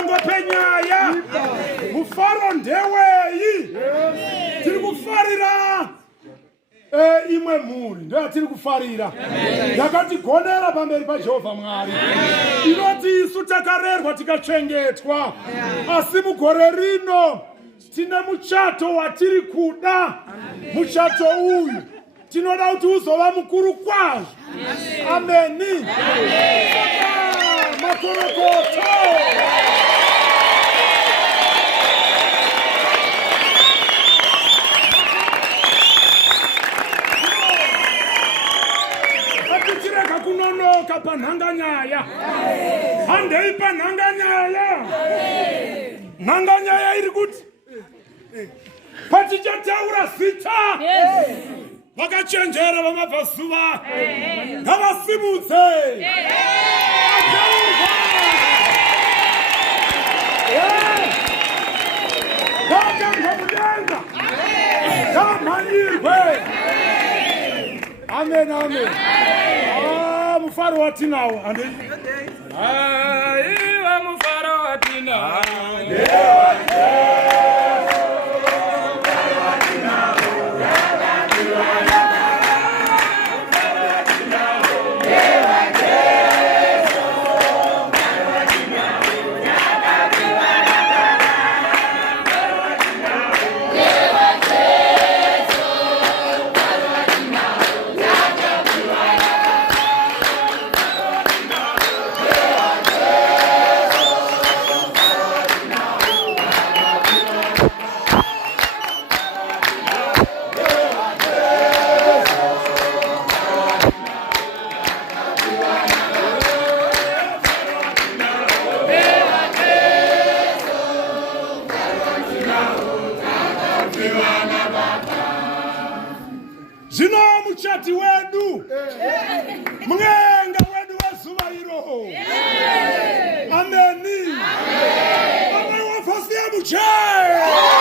pamongo penyaya Mufaro ndeweyi tiri kufarira imwe mhuri ndio tiri kufarira yakatigonera pamberi paJehovha Mwari inoti isu takarerwa tikachengetwa asi mugore rino tine muchato watiri kuda muchato uyu tinoda kuti uzova mukuru kwazvo ameni makorokoto atichireka kunonoka panhanganyaya handei panhanganyaya nhanganyaya iri kuti patichataura zita vakachenjera vamabvazuva ngavasimudze ngavakanga mudenga ngavamhanyirwe amen amen Mufaro Watinawo aiwa Mufaro Watinawo Zino muchati wedu mwenga wedu wezuva iro ameni ameni wafasia muchati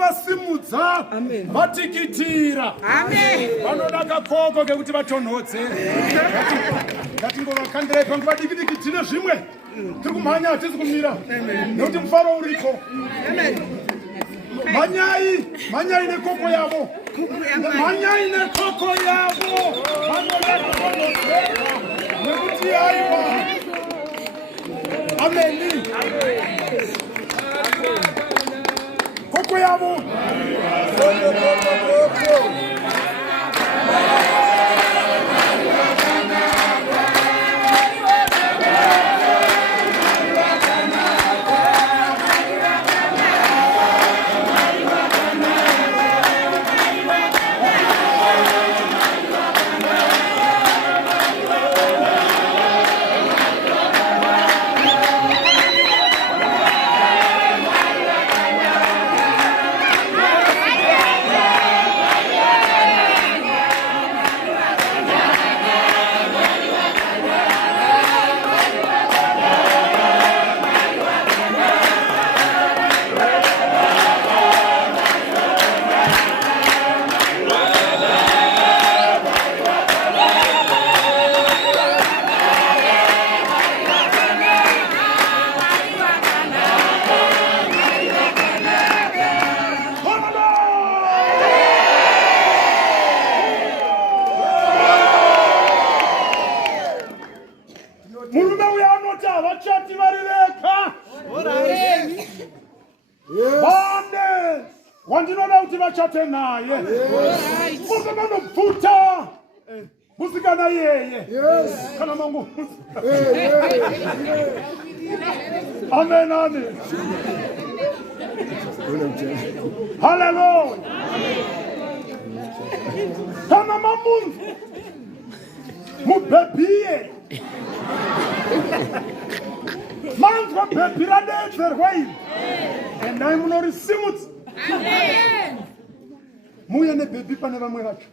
vasimudza vatikitira vanoda kakoko kekuti vatonhodze ngatingovakandirai panguva dikidiki tine zvimwe tiri kumhanya hatisi kumira nekuti mufaro uriko mhanyai nekoko yavo mhanyai nekoko yavo vanoda kutonhodzera nekuti aiwa ameni koko yavo varireka vane wandinoda kuti vachate naye musa vanobvuta musikana yeye kana mangu amen amen haleluya kana mamunzu mubhebhiye manzwa bhebhi radedzerwa iri endai munorisimudza muye nebhebhi pane vamwe vacho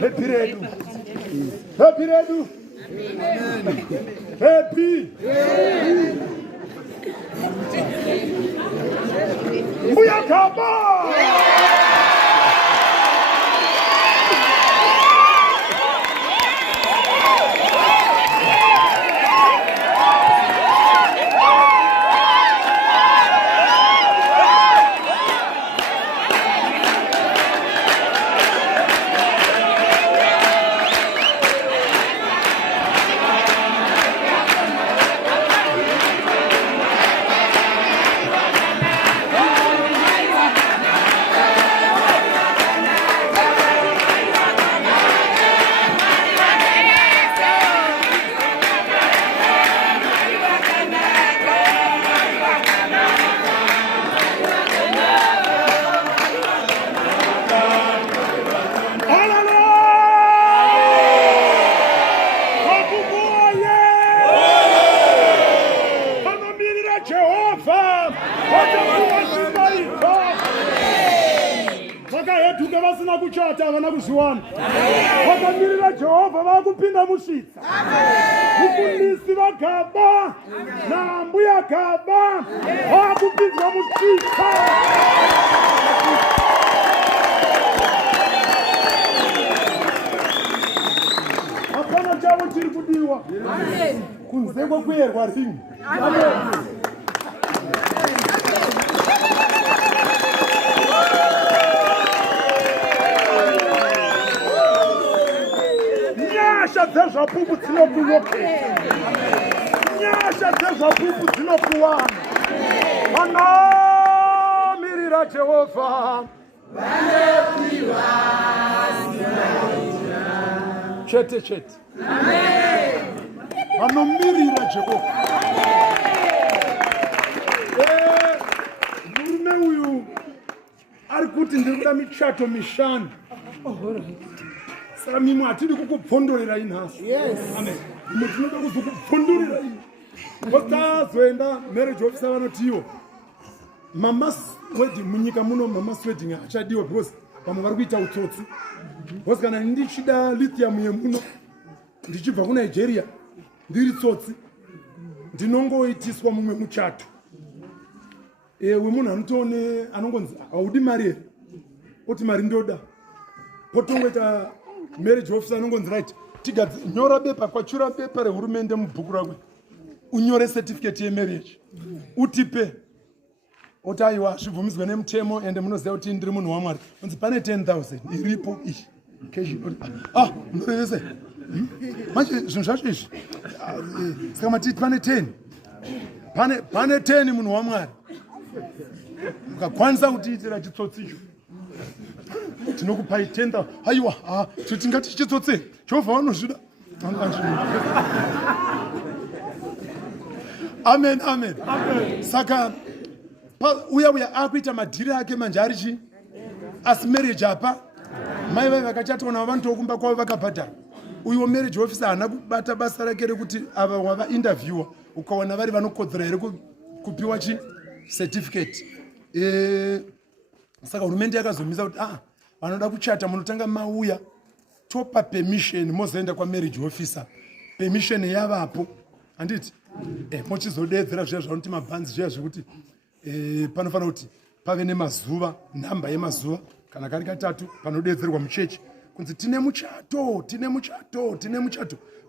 bhebhi redu bhebhi redu bhebhi muyagaba vasina kuchata vana kuzviwana vakamirira Jehovha vakupinda musvitsa mufundisi vagaba nambuya gaba vakupinzwa musvitsa hapana chavo chiri kudiwa kunze kwekuyerwa ringi nyasha dzezvapupu dzinokuwokesa nyasha dzezvapupu dzinokuwana vanamirira Jehovha chete chete vanomirira Jehovha. Murume uyu ari kuti ndiri kuda michato mishanu saka mimwe hatidi kukupfondorera inhasi. Amen. Mimwe tinoda kuzokupfondorera ini wotazoenda marriage officer vanotiwo mamas wedding munyika muno mamas wedding achadiwa because vamwe vari kuita utsotsi because kana ndichida lithium yemuno ndichibva kuNigeria ndiri tsotsi ndinongoitiswa mumwe muchato wemunhu anotoone anongonzi haudi mari here oti mari ndoda potongoita marriage officer anongonzi right nyora bepa kwachura bepa rehurumende mubhuku rakwe unyore certificate yemarriage utipe oti aiwa zvibvumidzwe nemutemo ende munoziva kuti ndiri munhu waMwari unzi pane 10,000 iripo ichi munorevese manje zvinhu zvacho izvi saka matiti pane 10 pane 10 munhu waMwari ukakwanisa kutiitira chitsotsi icho tinokupai 10,000 aiwa tingati chitsotse Jehovha vanozvida. Amen, amen. Saka uya akuita madhiri ake manje ari chi asi marriage apa mai vai vakachatoona vanotokumba kwavo vakabhadhara uyo marriage officer haana kubata basa rake rekuti ava wava interviewer ukaona vari vanokodzera here kupiwa chi certificate. Saka hurumende yakazomisa kuti vanoda kuchata munotanga mauya topa permission mozoenda kwamarriage officer permission yavapo handiti mochizodedzera zviya zvanoti mabhanzi zviya zvekuti panofanira kuti pave nemazuva nhamba yemazuva kana kari katatu panodedzerwa muchechi kunzi tine muchato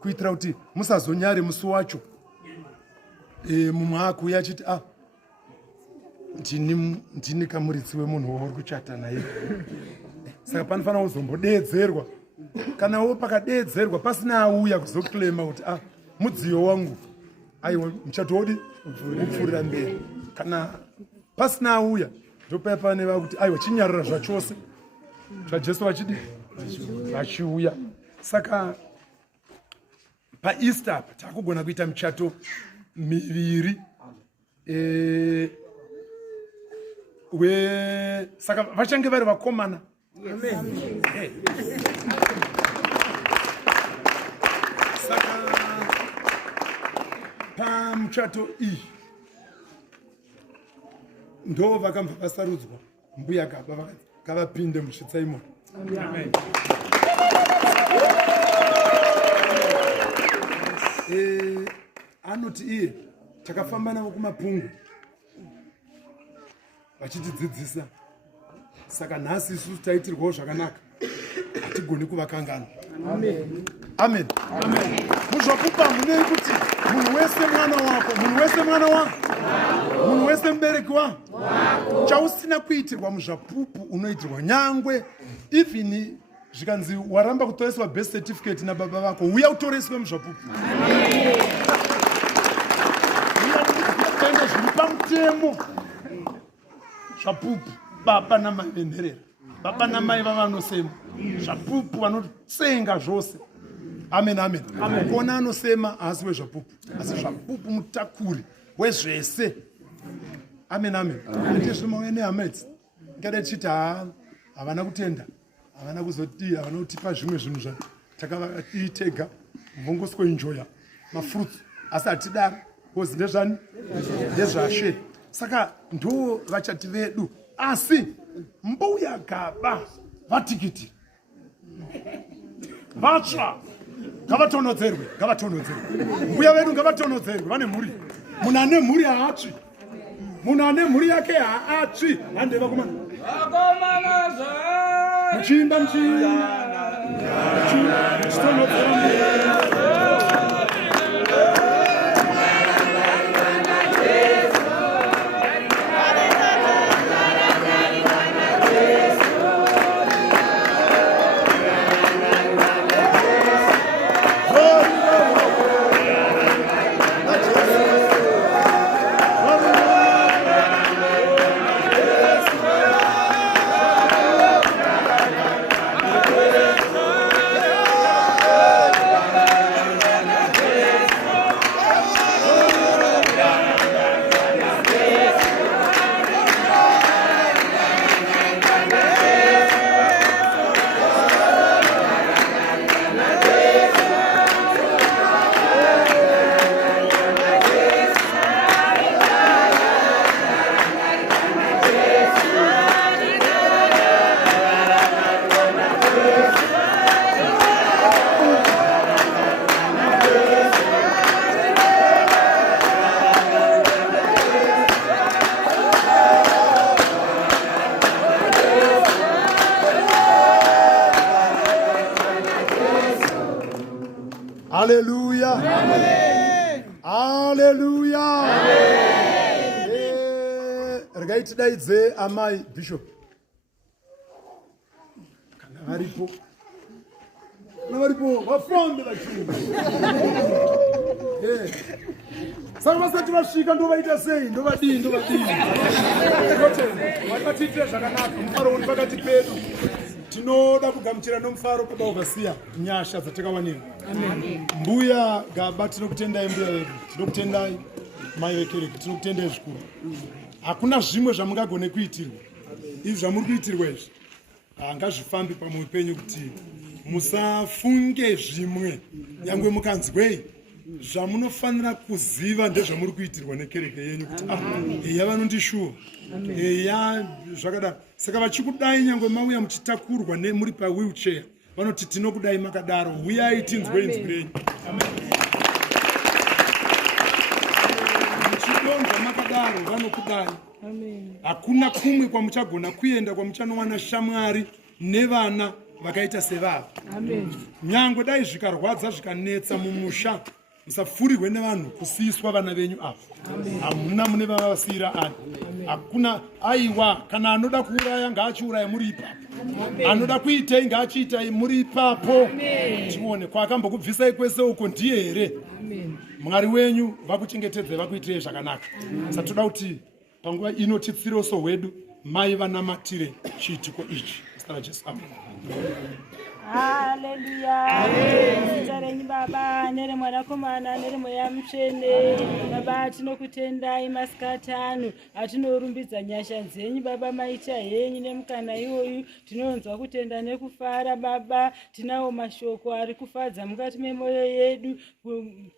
kuitira kuti musazonyare musi wacho mumwe akuuya achiti ndini kamuritsi wemunhu wauri kuchata naye. Saka panofanira kuzombodedzerwa kanawo pakadedzerwa pasina auya kuzoklema kuti mudziyo wangu. Aiwa muchato wodi upfurira mberi. Kana pasina auya ndopaya pane vakuti aiwa chinyarara zvachose zvaJesu vachiuya. Saka paEaster apa takugona kuita michato miviri. Saka vachange vari vakomana. Saka pamuchato iyi ndo vakabva vasarudzwa mbuya gaba vakavapinde muchitsaimoni. Anoti iye takafamba navo kumapungu vachitidzidzisa. Saka nhasi isusu taitirwawo zvakanaka, hatigoni kuvakangana. Amen. Muzvapupa munei kuti munhu wese mwana wako, munhu wese mwana wangu, munhu wese mubereki wangu. Chausina kuitirwa muzvapupu unoitirwa nyangwe even zvikanzi waramba kutoreswa birth certificate nababa vako, uya utoreswe muzvapupu. Uya zviri pamutemo zvapupu. Baba namai venherera, baba namai vavanosema zvapupu, vanotsenga zvose. Amen. Kuona anosema haasi wezvapupu, asi zvapupu mutakuri wezvese. Amen. Ndezvimwe nehama idzi ngada tichiti havana kutenda, havana kuzoti, havana kutipa zvimwe zvinhu zvatakavaitega mvongoskoenjoya mafruits, asi hatidaro kozi ndezvani, ndezvashe. Saka ndo vachati vedu, asi mbuya gaba vatikiti vatsva ngavatonodzerwe. Mbuya vedu ngavatonodzerwe. Vane mhuri, munhu ane mhuri haatsvi, munhu ane mhuri yake haatsvi. Hande vakomana muchiimba muchitonodzera Hallelujah. Hallelujah. Regai tidaidze amai bishop. Kana varipo vafambe vachimba. Saka vasati vasvika ndovaita sei, ndovadii. Vakatiitira zvakanaka, mufaro uri pakati pedu. Tinoda kugamuchira nomufaro baba ovasiya nyasha dzatakawanika. Mbuya gaba tinokutendai, mbuya vedu tinokutendai, mai vekereke tinokutendai zvikuru. Hakuna zvimwe zvamungagone kuitirwa. Izvi zvamuri kuitirwa izvi ngazvifambe pamwoyo penyu, kuti musafunge zvimwe nyangwe mukanzwei. Zvamunofanira kuziva ndezvamuri kuitirwa nekereke yenyu, kuti eya vanondishuva, eya zvakadaro. Saka vachikudai nyangwe mauya muchitakurwa muri pawheelchair, vanoti tinokudai makadaro, uyai tinzwe inzwi renyu. Muchidonzwa makadaro vanokudai. Hakuna kumwe kwamuchagona kuenda kwamuchanowana shamwari nevana vakaita sevava. Nyangwe dai zvikarwadza zvikanetsa mumusha, musapfurirwe nevanhu kusiyiswa vana venyu ava. Hamuna mune vavasiyira ani. Hakuna aiwa, kana anoda kuuraya ngaachiuraya muri ipapo. Anoda kuitai ngaachiitai muri ipapo. Tione kwakambokubvisai kwese uko ndiye here. Mwari wenyu vakuchengetedze vakuitirei zvakanaka. Satoda kuti panguva ino titsiroso hwedu mai vanamatire chiitiko ichi. Zita raJesu. Amen. Haleluya. Zita renyu Baba, nere mwanakomana, nere mweya mutsvene. Baba, tinokutendai masikati ano. Atinorumbidza nyasha dzenyu Baba, maita henyu nemukana iwoyu. Tinonzwa kutenda nekufara Baba. Tinawo mashoko ari kufadza mukati memwoyo yedu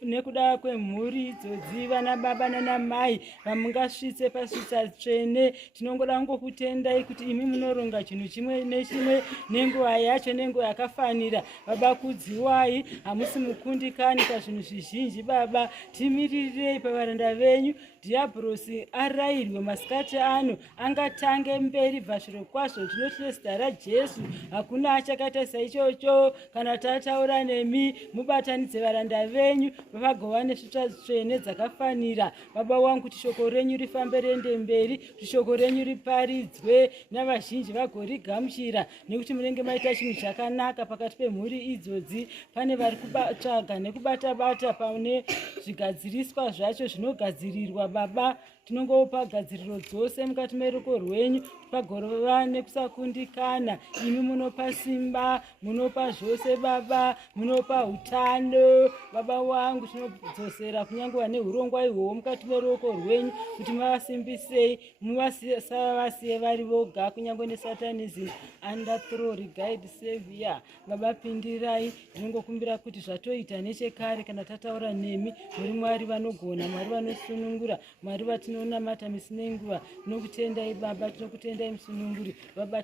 nekuda kwemhuri idzodzi vana baba nana mai vamungasvitse pasvitsa tsvene. Tinongoda ngokutendai kuti imi munoronga chinhu chimwe nechimwe nenguva yacho nenguva yakafanira. Baba, kudziwai hamusi mukundikani pazvinhu zvizhinji Baba. Timirirei pavaranda venyu. Dhiabhurosi arayirwe masikati ano, angatange mberi bvashiro kwazvo. Tinoti nezita raJesu hakuna achakaita saichocho. Kana tataura nemi, mubatanidze varanda venyu vagova nesvitsa tsvene dzakafanira. Baba wangu, kuti shoko renyu rifambe riende mberi, kuti shoko renyu riparidzwe navazhinji vagorigamuchira, nekuti munenge maita chinhu chakanaka pakati pemhuri idzodzi. Pane vari kutsvaga nekubata-bata pane zvigadziriswa zvacho zvinogadzirirwa Baba. Tinongopa gadziriro dzose mukati meruoko rwenyu, pagorova nekusakundikana. Imi munopa simba, munopa zvose Baba, munopa hutano. Baba wangu, tinodzosera kunyange neurongwa ihwohwo mukati meruoko rwenyu, kuti mavasimbisei, musavasiye vari voga, kunyange nesatanism, underthrow, guide, savior. Baba, pindirai. Ndinongokumbira kuti zvatoita nechekare kana tataura nemi, muri Mwari vanogona, Mwari vanosunungura, Mwari vatinonamata misi nenguva. Tinokutendai Baba, tinokutendai musununguri. Baba,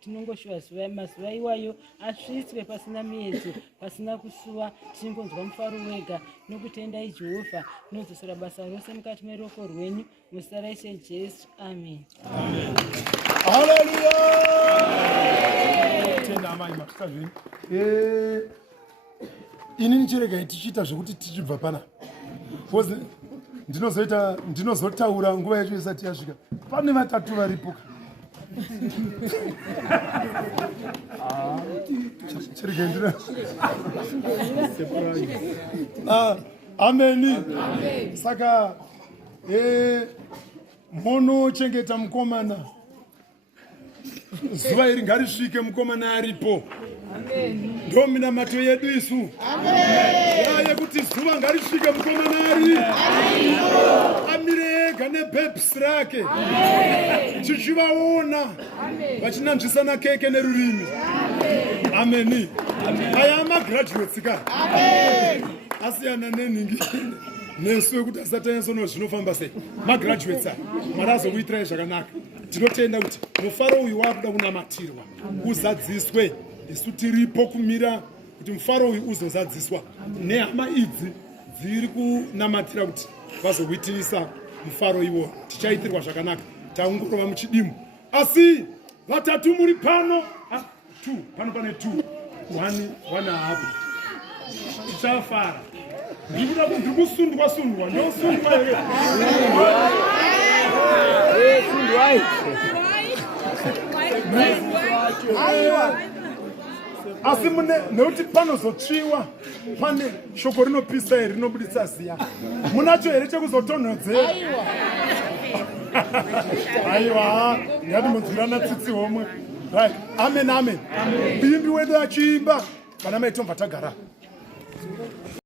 tinongoshuva mazuva iwayo asvitswe pasina miedzo, pasina kusuwa. Tinongonzwa mufaro wega. Tinokutendai Jehovha. Tinodzosera basa rose mukati meruoko rwenyu, muzita raIshe Jesu. Amen. Haleluya. Tenda amai matuka zvini. Ini nichiregai tichiita zvekuti tichibva pana. Ndinozotaura nguva yacho isati yasvika. Pane vatatu varipo. Ameni. Saka monochengeta mukomana. Zuva iri ngarisvike mukomana aripo. Ndo minamato yedu isu. Yekuti zuva ngarisvike mukomana ari. Amire ega nebhebhisi rake. Tichivaona vachinanzvisana keke nerurimi. Ameni. Aya amagraduates ka. Asiyana nenhingi nesu wekuti asatanyatsono zvinofamba sei. Magraduates marazokuitirai zvakanaka. Tinotenda kuti mufaro uyu wakuda kunamatirwa, uzadziswe. Isu tiripo kumira kuti mufaro uyu uzozadziswa. Nehama idzi dziri kunamatira kuti vazokuitirisa mufaro iwo. Tichaitirwa zvakanaka. Taongorova muchidimu. Asi vatatu muri pano. Pano pane 2. 1 hapo. Tichafara. Ndikuda ndikusundwa sundwa. Ndosundwa here. Asi mune nekuti panozotsviwa pane shoko rinopisa here rinobuditsa ziya. Munacho here chekuzotonhodzera. Aiwa, ngati munzwirana tsitsi homwe. Right. Amen, amen. Bimbi wedu achiimba. Kana maitobva tagara.